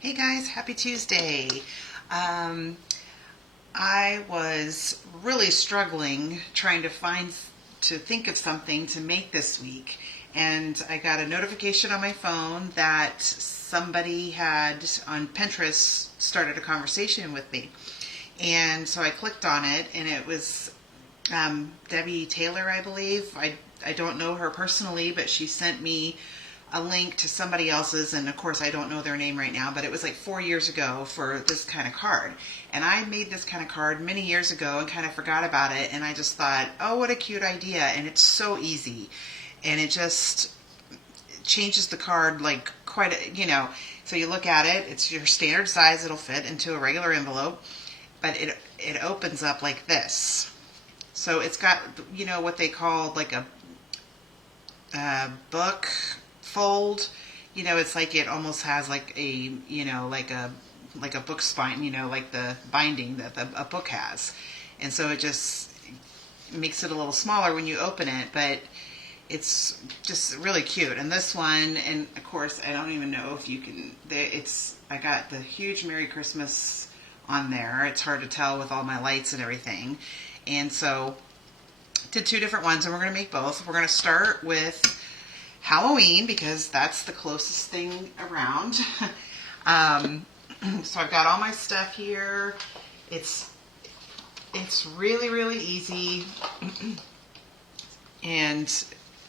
Hey guys, happy Tuesday. Um, I was really struggling trying to think of something to make this week, and I got a notification on my phone that somebody had on Pinterest started a conversation with me. And so I clicked on it, and it was Debbie Taylor, I believe. I don't know her personally, but she sent me a link to somebody else's, and of course I don't know their name right now, but it was like 4 years ago for this kind of card. And I made this kind of card many years ago and kind of forgot about it, and I just thought, oh, what a cute idea. And it's so easy. And it just changes the card like so you look at it, it's your standard size, it'll fit into a regular envelope, but it opens up like this. So it's got, what they call like a book fold. It's like it almost has like like a book spine, like the binding that a book has. And so it just makes it a little smaller when you open it, but it's just really cute. And this one, and of course, I don't even know if you can. I got the huge Merry Christmas on there. It's hard to tell with all my lights and everything. And so, did two different ones, and we're going to make both. We're going to start with Halloween because that's the closest thing around. So I've got all my stuff here. It's really, really easy. And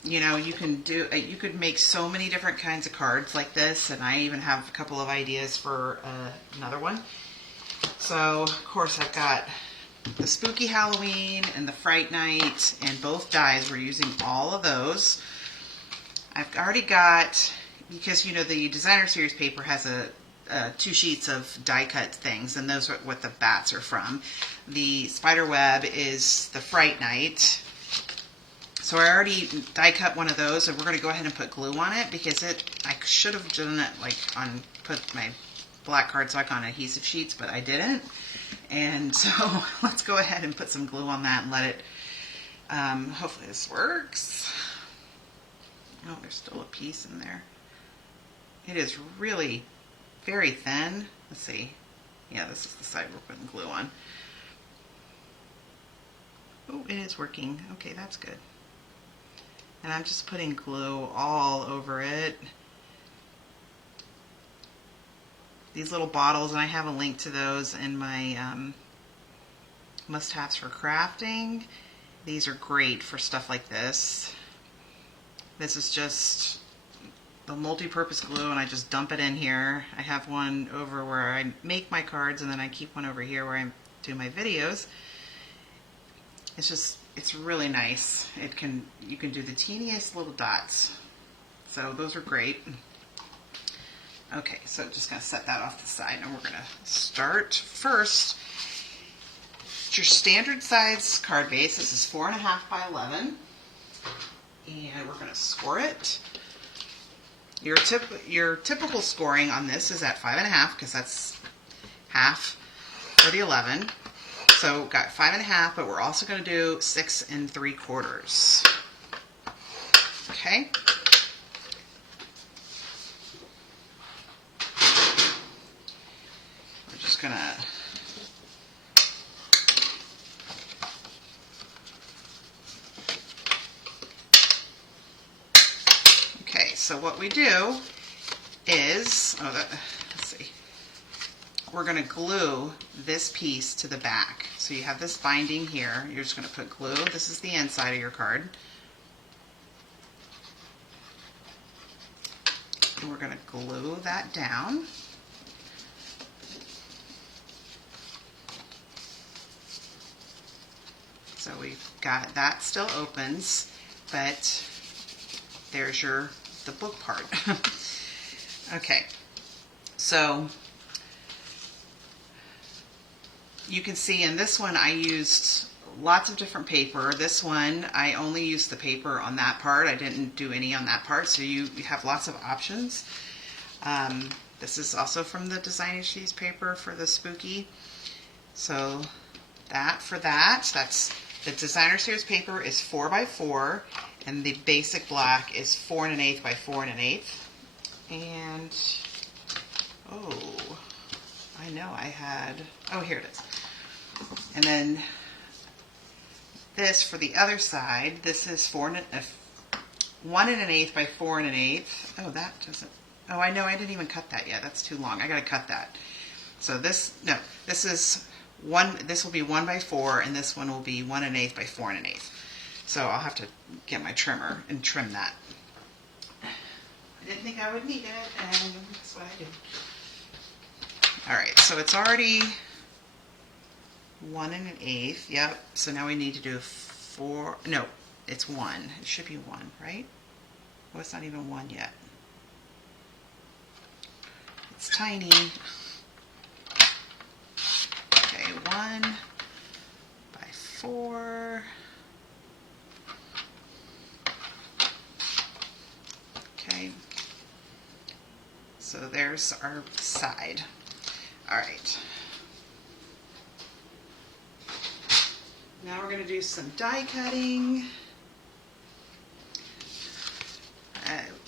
you could make so many different kinds of cards like this, and I even have a couple of ideas for another one. So of course I've got the Spooky Halloween and the Fright Night, and both dies, we're using all of those. I've already got, because the Designer Series paper has two sheets of die cut things, and those are what the bats are from. The spider web is the Fright Night. So I already die cut one of those, and we're going to go ahead and put glue on it because I should have done it put my black cardstock on adhesive sheets, but I didn't. And so let's go ahead and put some glue on that and let it, hopefully this works. Oh, there's still a piece in there. It is really very thin. Let's see. Yeah, this is the side we're putting glue on. Oh, it is working. Okay, that's good. And I'm just putting glue all over it. These little bottles, and I have a link to those in my must-haves for crafting. These are great for stuff like this. This is just the multi-purpose glue, and I just dump it in here. I have one over where I make my cards, and then I keep one over here where I do my videos. It's really nice. You can do the teeniest little dots. So those are great. Okay, so just going to set that off to the side, and we're going to start first. It's your standard size card base. This is 4.5 by 11. And we're going to score it. Your typical scoring on this is at 5.5 because that's half for the 11. So got 5.5, but we're also going to do 6 3/4. Okay. We're just going to so what we do is, let's see, we're going to glue this piece to the back. So you have this binding here. You're just going to put glue. This is the inside of your card. And we're going to glue that down. So we've got that still opens, but there's the book part. Okay, so you can see in this one I used lots of different paper. This one I only used the paper on that part. I didn't do any on that part, so you have lots of options. This is also from the Designer Series paper for the Spooky. So that's the Designer Series paper is 4 by 4. And the basic black is 4 1/8 by 4 1/8. And Oh, I know I had, oh, here it is. And then this for the other side, this is 1 1/8 by 4 1/8. Oh, that doesn't, oh, I know, I didn't even cut that yet. That's too long. I gotta cut that. So this, no, this is this will be 1 by 4, and this one will be 1 1/8 by 4 1/8. So I'll have to get my trimmer and trim that. I didn't think I would need it, and that's what I did. All right, so it's already 1 1/8. Yep. So now we need to do 4. No, it's 1. It should be 1, right? Well, it's not even 1 yet. It's tiny. Okay, 1 by 4. Okay. So there's our side. All right. Now we're going to do some die cutting.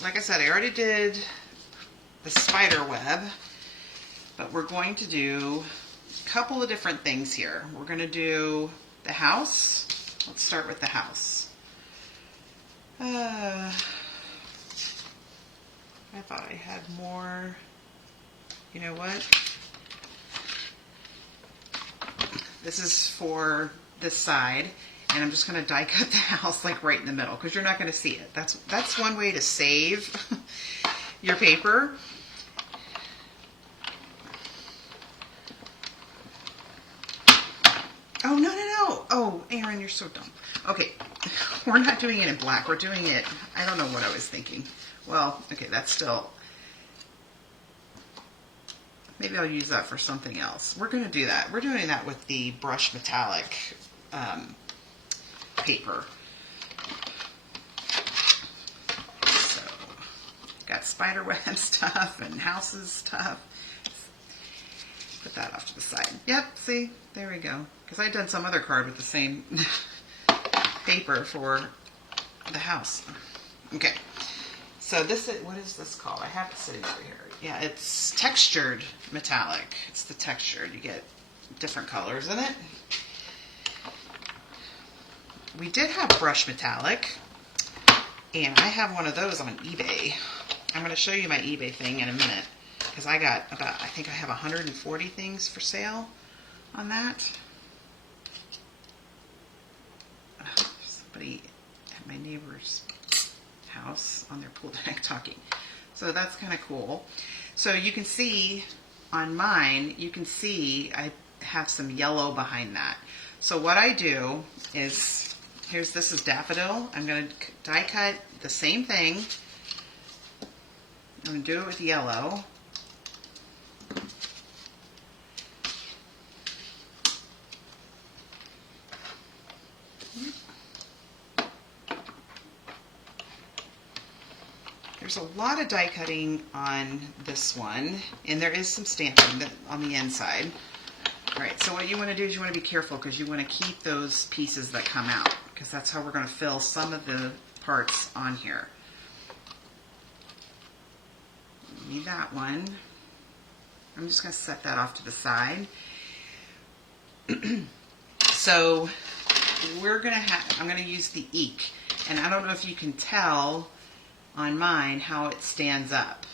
Like I said, I already did the spider web, but we're going to do a couple of different things here. We're going to do the house. Let's start with the house. I thought I had more. You know what? This is for this side, and I'm just going to die cut the house like right in the middle because you're not going to see it. That's one way to save your paper. Oh, no. Oh, Aaron, you're so dumb. Okay, we're not doing it in black. We're doing it, I don't know what I was thinking. Well, okay, that's still, maybe I'll use that for something else. We're going to do that. We're doing that with the brush metallic paper. So, got spider web stuff and houses stuff. Put that off to the side. Yep, see, there we go. Because I done some other card with the same paper for the house. Okay, so this is, what is this called? I have it sitting over here. Yeah, it's textured metallic. It's the textured. You get different colors in it. We did have brush metallic, and I have one of those on eBay. I'm going to show you my eBay thing in a minute, because I got about, I think I have 140 things for sale on that. Somebody at my neighbor's house on their pool deck talking. So that's kind of cool. So you can see on mine, you can see I have some yellow behind that. So what I do is, this is daffodil. I'm going to die cut the same thing. I'm going to do it with yellow. There's a lot of die cutting on this one, and there is some stamping on the inside. All right, so what you want to do is you want to be careful because you want to keep those pieces that come out, because that's how we're going to fill some of the parts on here. Need that one. I'm just going to set that off to the side. So we're going to I'm going to use the Eek, and I don't know if you can tell on mine how it stands up.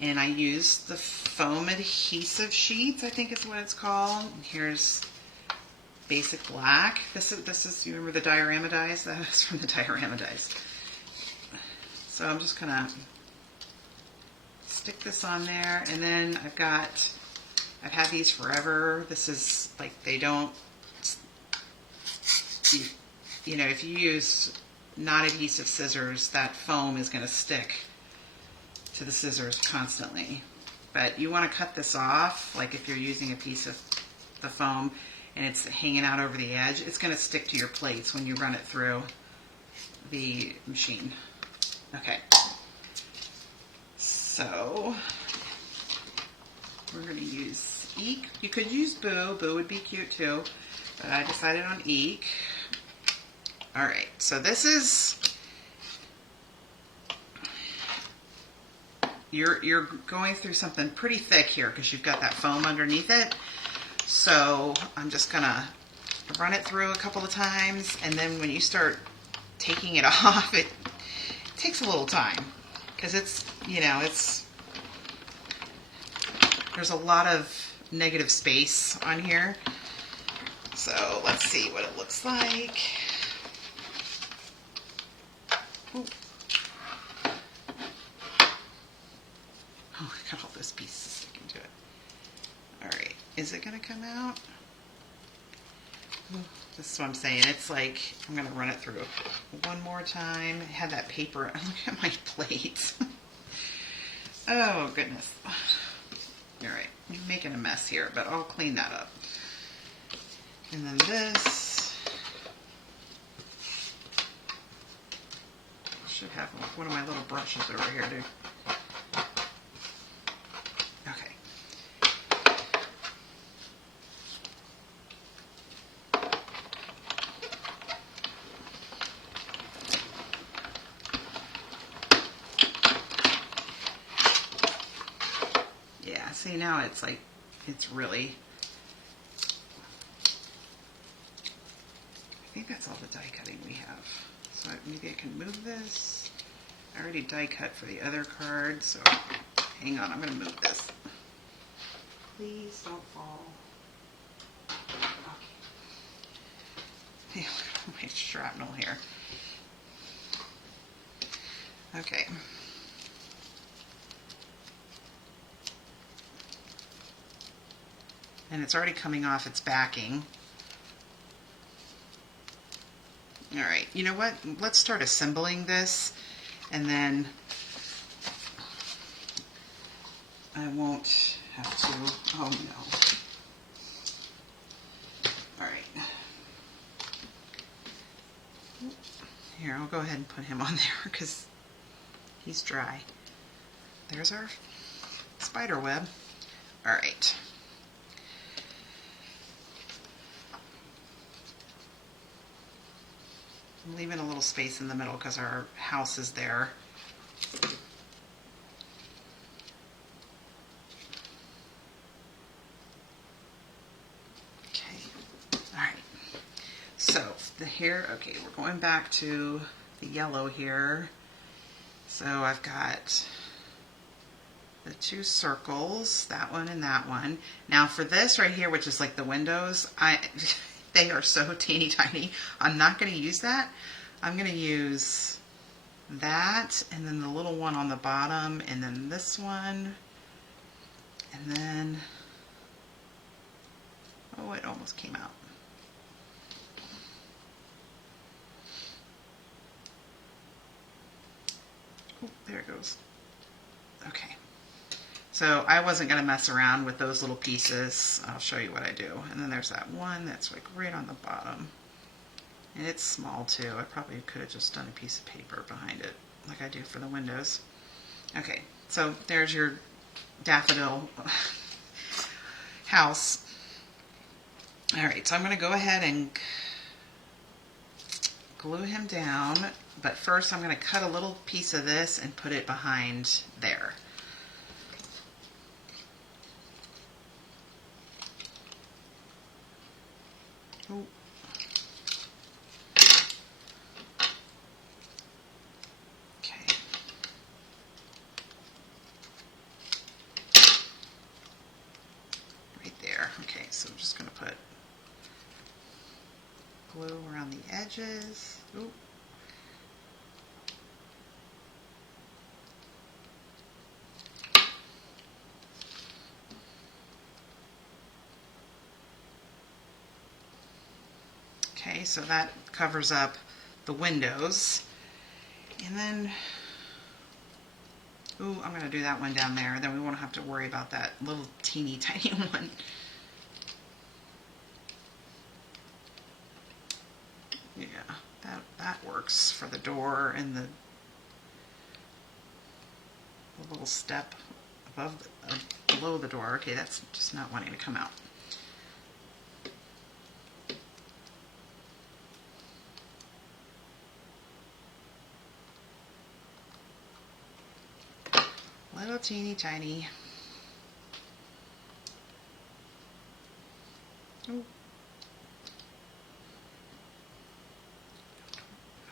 And I use the foam adhesive sheets, I think is what it's called. And here's basic black. This is, you remember the diorama dies? That was from the diorama dies. So I'm just gonna stick this on there, and then I've had these forever. This is like, they don't, you know, if you use non-adhesive scissors, that foam is gonna stick to the scissors constantly. But you want to cut this off, like if you're using a piece of the foam and it's hanging out over the edge, it's going to stick to your plates when you run it through the machine. Okay, so we're going to use Eek. You could use Boo. Boo would be cute too, but I decided on Eek. Alright, so this is you're going through something pretty thick here because you've got that foam underneath it. So I'm just gonna run it through a couple of times, and then when you start taking it off, it takes a little time because there's a lot of negative space on here. So let's see what it looks like. Ooh. Oh, I got all those pieces sticking to it. All right, is it gonna come out? This is what I'm saying. It's like, I'm gonna run it through one more time. I had that paper, look at my plate. Oh, goodness. All right, you're making a mess here, but I'll clean that up. And then this. I should have one of my little brushes over here too. Okay. Yeah, see now it's like, it's really, I think that's all the die cutting we have. So maybe I can move this. I already die cut for the other card, so hang on, I'm going to move this. Please don't fall. Okay. My shrapnel here. Okay. And it's already coming off its backing. All right, you know what? Let's start assembling this, and then I won't have to, oh no. All right. Here, I'll go ahead and put him on there because he's dry. There's our spider web. All right. I'm leaving a little space in the middle because our house is there. Okay, all right. So the hair, okay, we're going back to the yellow here. So I've got the two circles, that one and that one. Now for this right here, which is like the windows, they are so teeny tiny. I'm not going to use that. I'm going to use that, and then the little one on the bottom, and then this one, and then, oh, it almost came out. Oh, there it goes. Okay. So I wasn't going to mess around with those little pieces. I'll show you what I do. And then there's that one that's like right on the bottom. And it's small too. I probably could have just done a piece of paper behind it like I do for the windows. Okay, so there's your daffodil house. All right, so I'm going to go ahead and glue him down. But first I'm going to cut a little piece of this and put it behind there. Ooh. Okay. Right there. Okay, so I'm just going to put glue around the edges. Ooh. Okay, so that covers up the windows. And then, ooh, I'm going to do that one down there. Then we won't have to worry about that little teeny tiny one. Yeah, that works for the door and the little step above below the door. Okay, that's just not wanting to come out. little teeny tiny. Ooh.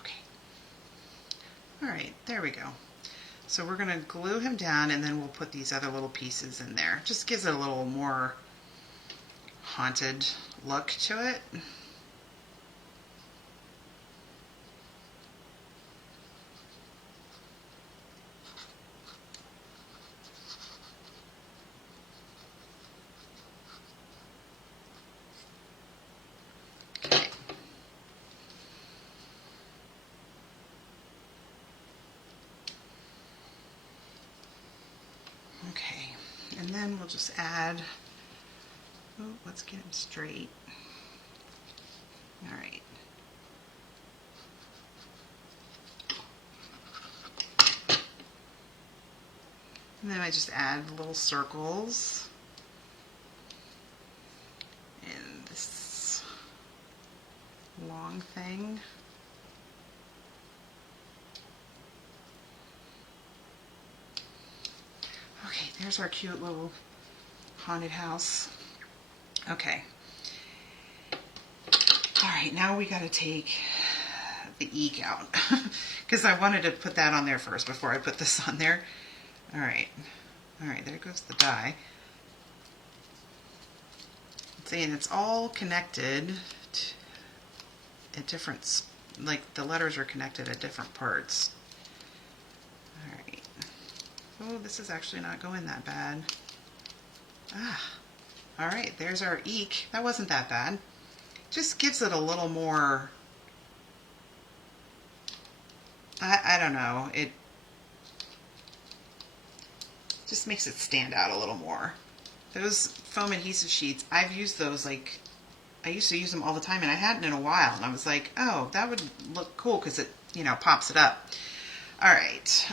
Okay. All right, there we go. So we're going to glue him down, and then we'll put these other little pieces in there. Just gives it a little more haunted look to it. Okay, and then we'll just add, oh, let's get him straight. All right. And then I just add little circles in this long thing. Okay, there's our cute little haunted house. Okay. All right, now we got to take the eek out because I wanted to put that on there first before I put this on there. All right, there goes the die. See, and it's all connected at different, like the letters are connected at different parts. All right. Oh, this is actually not going that bad. All right, there's our eek. That wasn't that bad. Just gives it a little more, I don't know, it just makes it stand out a little more. Those foam adhesive sheets, I've used those, like, I used to use them all the time, and I hadn't in a while, and I was like, oh, that would look cool because it, pops it up. All right,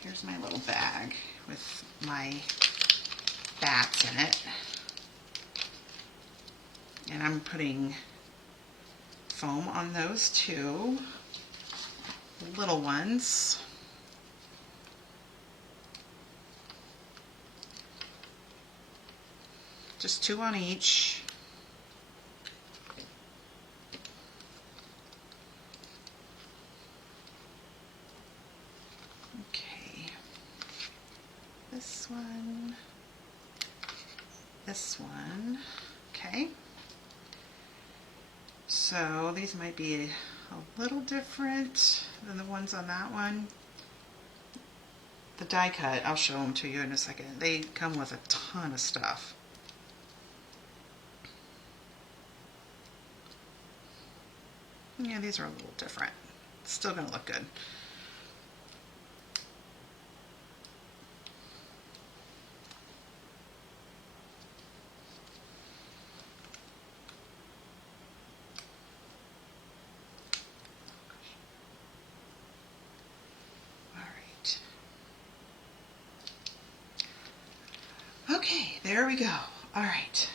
here's my little bag with my bats in it. And I'm putting foam on those too, little ones. Just 2 on each. Okay. This one. This one. Okay. So these might be a little different than the ones on that one. The die cut, I'll show them to you in a second. They come with a ton of stuff. Yeah, these are a little different. It's still going to look good. Okay, there we go. All right.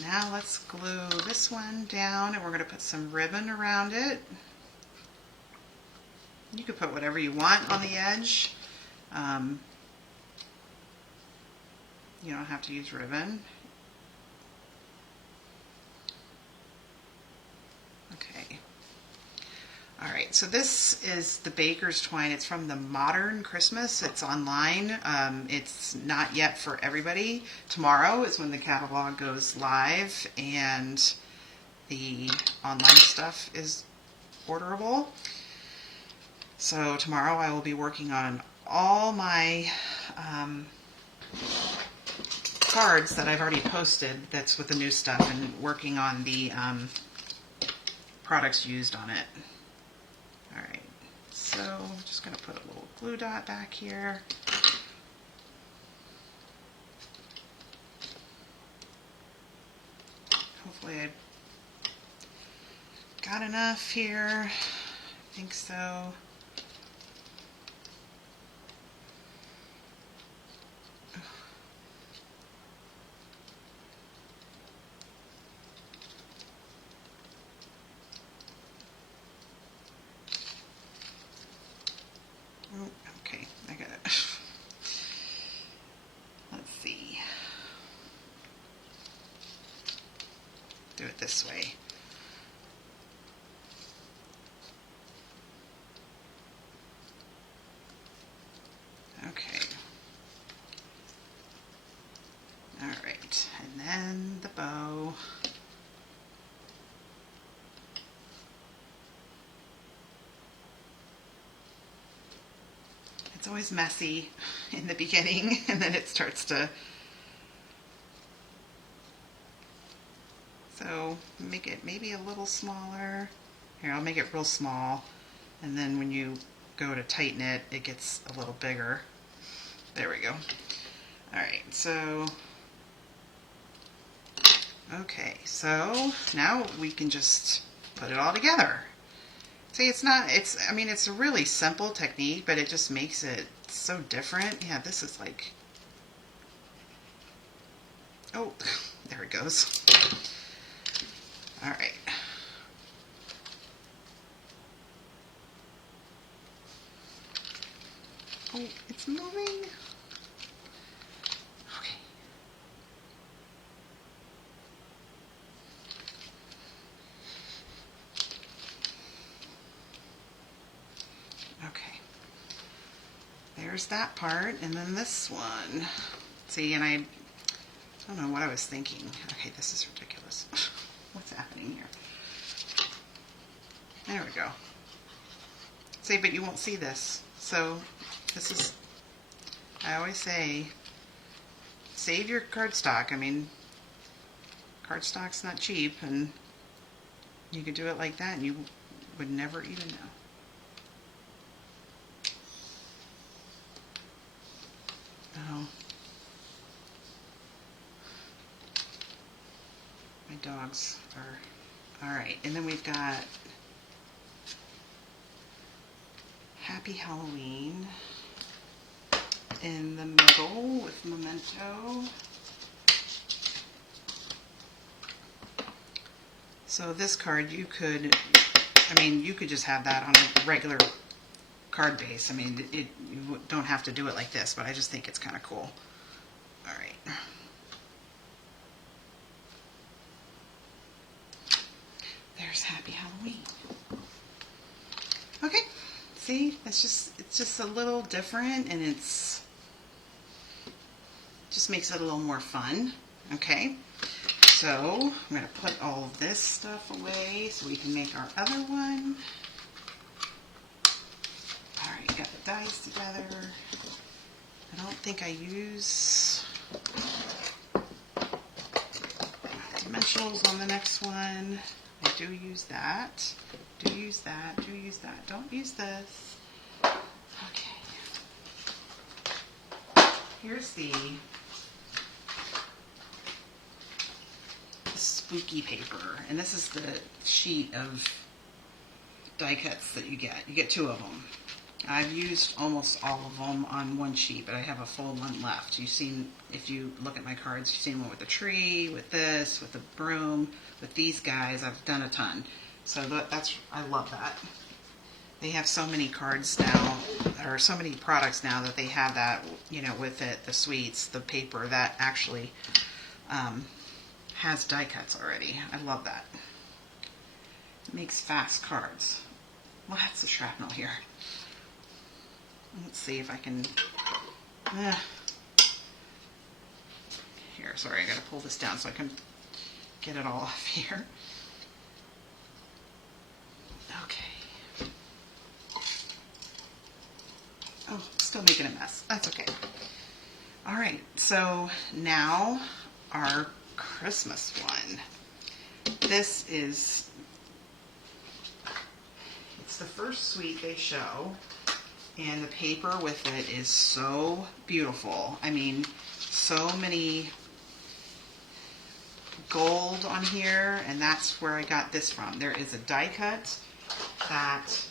Now let's glue this one down, and we're going to put some ribbon around it. You could put whatever you want on the edge. You don't have to use ribbon. Okay. All right, so this is the Baker's Twine. It's from the Modern Christmas. It's online. It's not yet for everybody. Tomorrow is when the catalog goes live and the online stuff is orderable. So tomorrow I will be working on all my cards that I've already posted that's with the new stuff, and working on the products used on it. Alright, so I'm just going to put a little glue dot back here. Hopefully I got enough here. I think so. do it this way. Okay. All right, and then the bow. It's always messy in the beginning, and then it starts to... So make it maybe a little smaller. Here, I'll make it real small, and then when you go to tighten it, it gets a little bigger. There we go. All right, so... Okay, so now we can just put it all together. See, I mean, it's a really simple technique, but it just makes it so different. Yeah, this is like... Oh, there it goes. All right. Oh, it's moving. Okay. Okay. There's that part, and then this one. See, and I don't know what I was thinking. Okay, this is ridiculous. What's happening here? There we go. See, but you won't see this. So this is, I always say, save your cardstock. I mean, cardstock's not cheap, and you could do it like that and you would never even know. Oh. My dogs are... All right, and then we've got Happy Halloween in the middle with Memento. So this card, you could just have that on a regular card base. I mean, you don't have to do it like this, but I just think it's kind of cool. All right. There's Happy Halloween. Okay, see, it's just a little different, and just makes it a little more fun. Okay, so I'm going to put all of this stuff away so we can make our other one. All right, got the dies together. I don't think I use dimensionals on the next one. I do use that. Do use that. Do use that. Don't use this. Okay. Here's the spooky paper, and this is the sheet of die cuts that you get. You get 2 of them. I've used almost all of them on one sheet, but I have a full one left. You've seen, if you look at my cards, you've seen one with the tree, with this, with the broom, with these guys. I've done a ton. So I love that. They have so many cards now, or so many products now that they have that, with it, the sweets, the paper, that actually has die cuts already. I love that. It makes fast cards. Lots of shrapnel here. Let's see if I can... Here, sorry, I gotta pull this down so I can get it all off here. Okay. Oh, still making a mess. That's okay. All right, so now our Christmas one. This is... It's the first suite they show. And the paper with it is so beautiful. I mean, so many gold on here, and that's where I got this from. There is a die cut that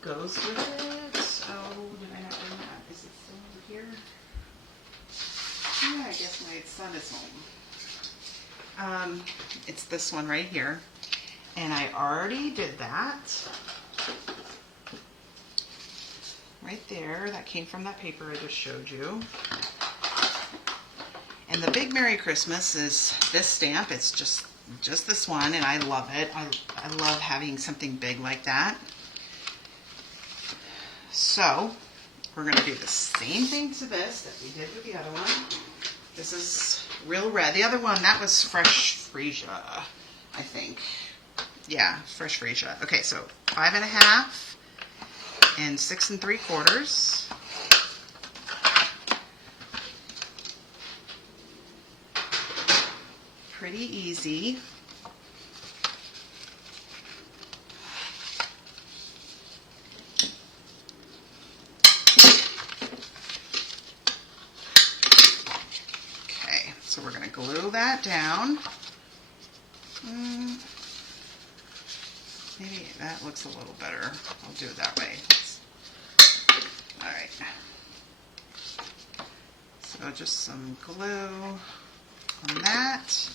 goes with it. Oh, did I not bring that? Is it still over here? Yeah, I guess my son is home. It's this one right here. And I already did that. Right there, that came from that paper I just showed you. And the big Merry Christmas is this stamp. It's just this one, and I love it. I love having something big like that. So we're going to do the same thing to this that we did with the other one. This is real red. The other one, that was Fresh Freesia, I think. Yeah, Fresh Freesia. Okay, so 5.5 and 6 3/4. Pretty easy. Okay, so we're going to glue that down. Maybe that looks a little better. I'll do it that way. All right. So just some glue on that.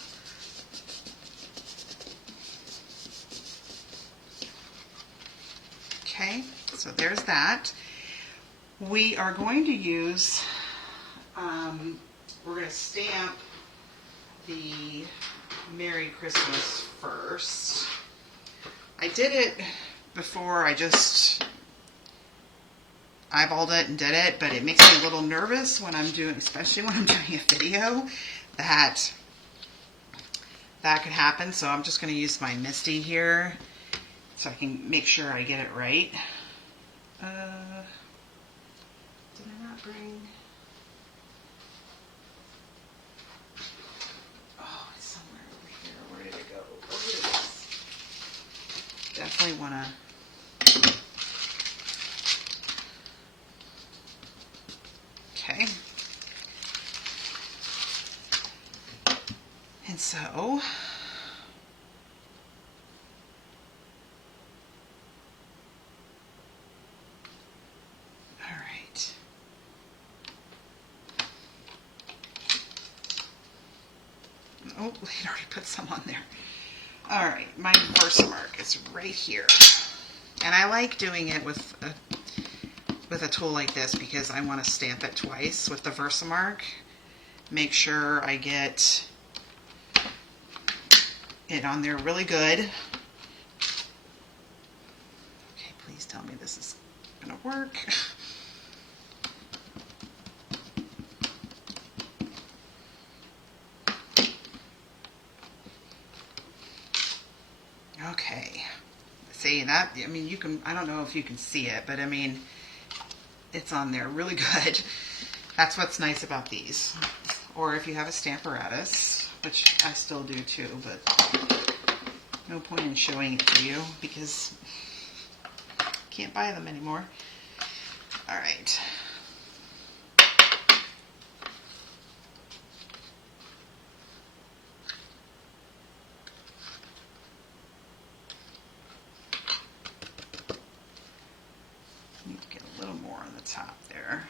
Okay, so there's that. We are going to use, we're going to stamp the Merry Christmas first. I did it before, I just eyeballed it and did it, but it makes me a little nervous when I'm doing, especially when I'm doing a video, that could happen. So I'm just going to use my Misty here so I can make sure I get it right. Did I not bring... Oh, it's somewhere over here. Where did it go? Oh, here it is. Definitely want to... Okay. And so... Oh, it already put some on there. All right, my Versamark is right here. And I like doing it with a tool like this because I want to stamp it twice with the Versamark. Make sure I get it on there really good. Okay, please tell me this is going to work. Okay, see that, I mean, you can, I don't know if you can see it, but I mean, it's on there really good. That's what's nice about these. Or if you have a Stamparatus, which I still do too, but no point in showing it to you because I can't buy them anymore. All right. Need to get a little more on the top there.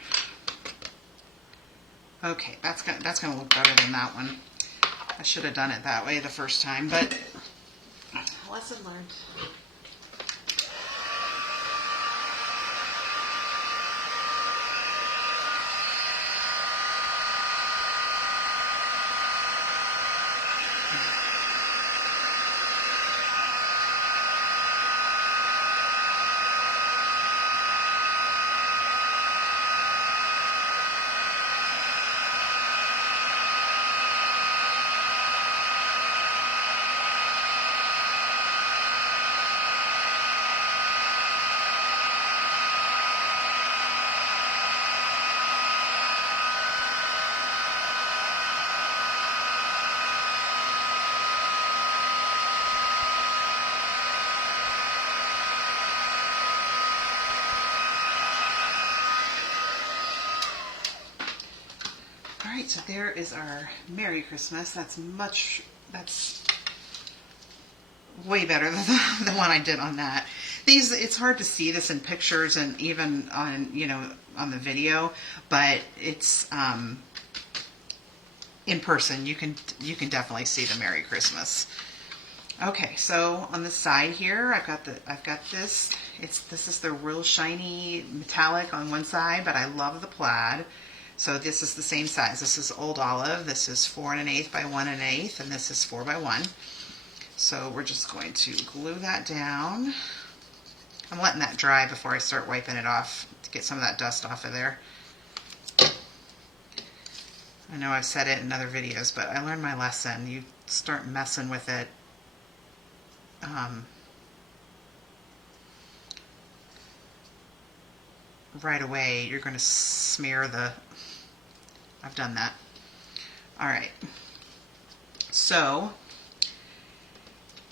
Okay, that's gonna look better than that one. I should have done it that way the first time, but lesson learned. Alright, so there is our Merry Christmas. That's way better than the one I did on that. These, it's hard to see this in pictures and even on, on the video, but it's in person. You can definitely see the Merry Christmas. Okay, so on the side here, I've got this. This is the real shiny metallic on one side, but I love the plaid. So this is the same size. This is Old Olive. This is 4 1/8 by 1 1/8, and this is 4 by 1. So we're just going to glue that down. I'm letting that dry before I start wiping it off to get some of that dust off of there. I know I've said it in other videos, but I learned my lesson. You start messing with it right away, you're going to smear the... I've done that. All right. So,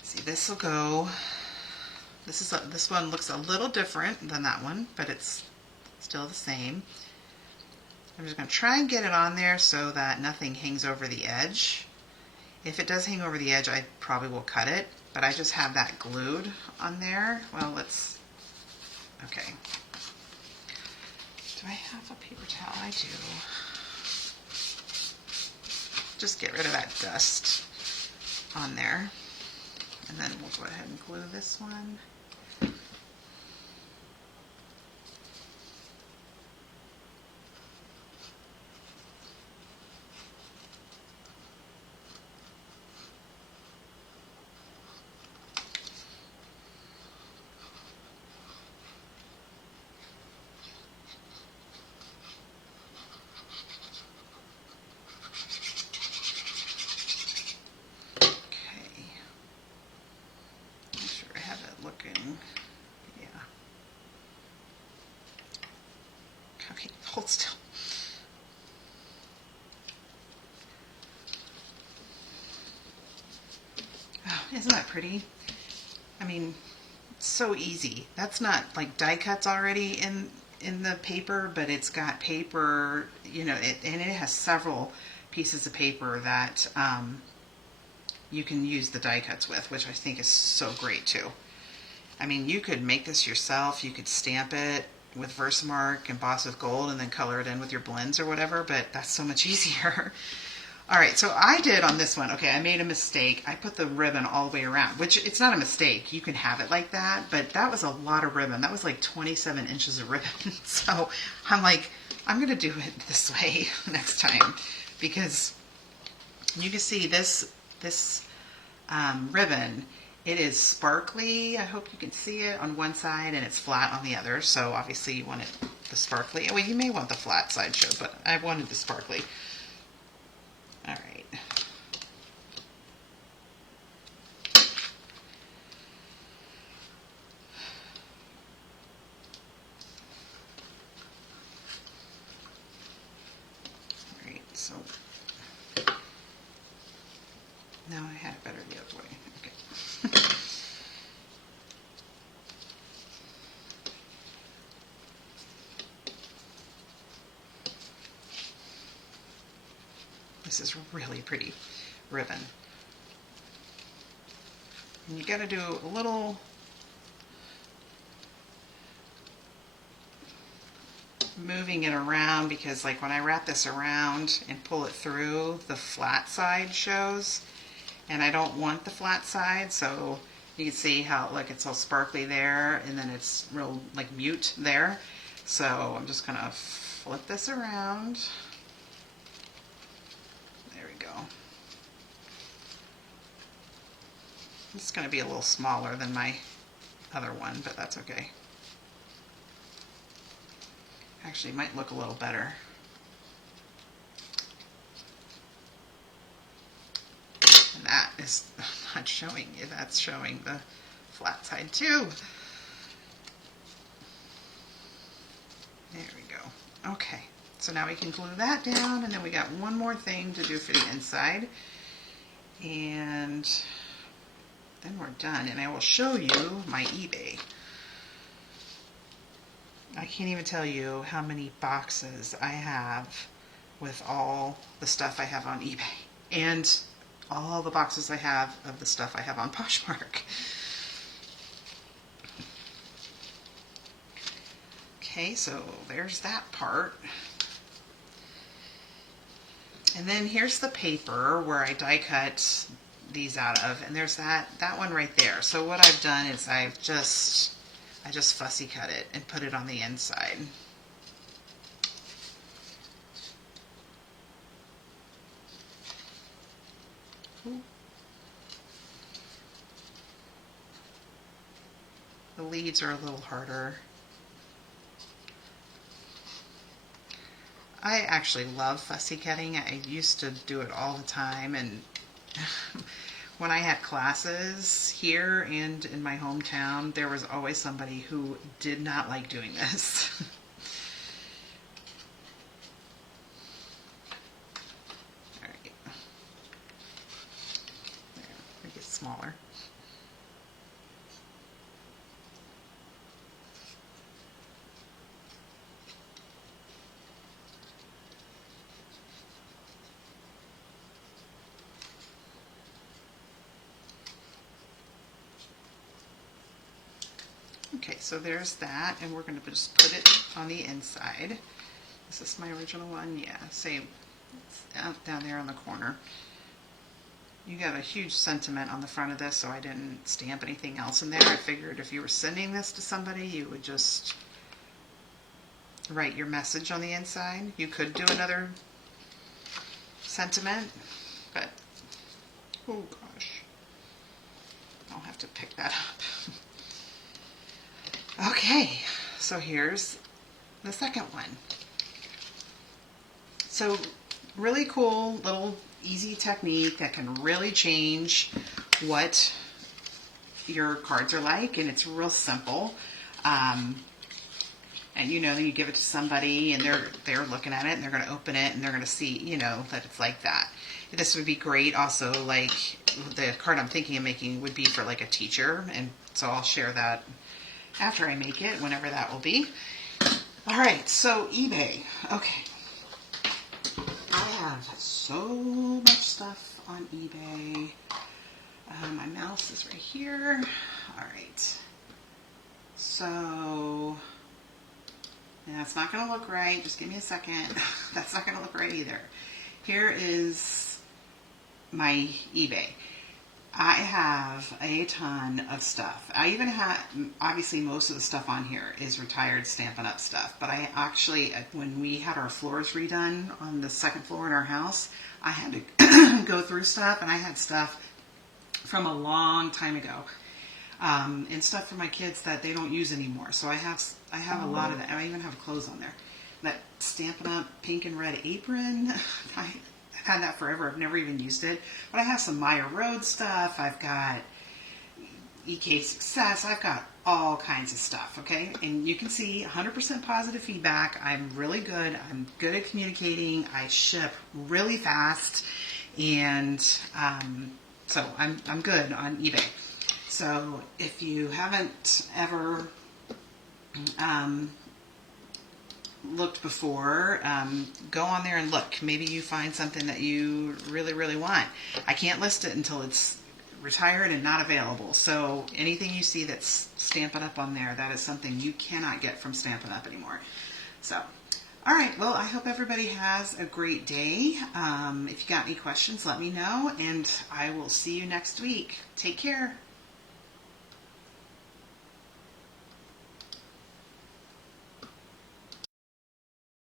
see, this will go... This one looks a little different than that one, but it's still the same. I'm just going to try and get it on there so that nothing hangs over the edge. If it does hang over the edge, I probably will cut it, but I just have that glued on there. Well, let's... Okay. Do I have a paper towel? I do. Just get rid of that dust on there. And then we'll go ahead and glue this one. Yeah. Okay, hold still. Oh, isn't that pretty? I mean, it's so easy. That's not like die cuts already in the paper, but it's got paper, you know, and it has several pieces of paper that you can use the die cuts with, which I think is so great too. I mean, you could make this yourself. You could stamp it with Versamark, emboss with gold, and then color it in with your blends or whatever, but that's so much easier. All right, so I did on this one, okay, I made a mistake. I put the ribbon all the way around, which it's not a mistake. You can have it like that, but that was a lot of ribbon. That was like 27 inches of ribbon. So I'm like, I'm going to do it this way next time, because you can see this ribbon, it is sparkly. I hope you can see it on one side, and it's flat on the other. So obviously you want it the sparkly. Well, you may want the flat side show, but I wanted the sparkly. All right. All right, so now I had it better the other way. Okay. This is really pretty ribbon. And you got to do a little moving it around, because like when I wrap this around and pull it through, the flat side shows, and I don't want the flat side. So you can see how, look, it's all sparkly there, and then it's real like mute there. So I'm just gonna flip this around. It's going to be a little smaller than my other one, but that's okay. Actually, it might look a little better. And that is not showing you. That's showing the flat side too. There we go. Okay, so now we can glue that down, and then we got one more thing to do for the inside. And then we're done, and I will show you my eBay. I can't even tell you how many boxes I have with all the stuff I have on eBay, and all the boxes I have of the stuff I have on Poshmark. Okay, so there's that part. And then here's the paper where I die cut these out of, and there's that one right there. So what I've done is I just fussy cut it and put it on the inside. Ooh. The leads are a little harder. I actually love fussy cutting. I used to do it all the time, and when I had classes here and in my hometown, there was always somebody who did not like doing this. All right. There, make it smaller. Okay, so there's that, and we're going to just put it on the inside. Is this my original one? Yeah, same. It's out down there on the corner. You got a huge sentiment on the front of this, so I didn't stamp anything else in there. I figured if you were sending this to somebody, you would just write your message on the inside. You could do another sentiment, but oh gosh, I'll have to pick that up. Okay, so here's the second one. So really cool little easy technique that can really change what your cards are like, and it's real simple. And you know, you give it to somebody and they're looking at it and they're going to open it and they're going to see, you know, that it's like that. This would be great also, like the card I'm thinking of making would be for like a teacher, and so I'll share that after I make it, whenever that will be. All right, so eBay. Okay. I have so much stuff on eBay. My mouse is right here. All right. So, yeah, it's not going to look right. Just give me a second. That's not going to look right either. Here is my eBay. I have a ton of stuff. I even have, obviously most of the stuff on here is retired Stampin' Up! Stuff, but I actually, when we had our floors redone on the second floor in our house, I had to go through stuff, and I had stuff from a long time ago, and stuff for my kids that they don't use anymore. So I have a lot of that. I even have clothes on there. That Stampin' Up! Pink and red apron, I've had that forever. I've never even used it. But I have some Maya Road stuff. I've got EK Success. I've got all kinds of stuff, okay? And you can see 100% positive feedback. I'm really good. I'm good at communicating. I ship really fast. And so I'm good on eBay. So if you haven't ever looked before, go on there and look. Maybe you find something that you really, really want. I can't list it until it's retired and not available. So anything you see that's Stampin' Up! On there, that is something you cannot get from Stampin' Up! Anymore. So, all right. Well, I hope everybody has a great day. If you got any questions, let me know, and I will see you next week. Take care.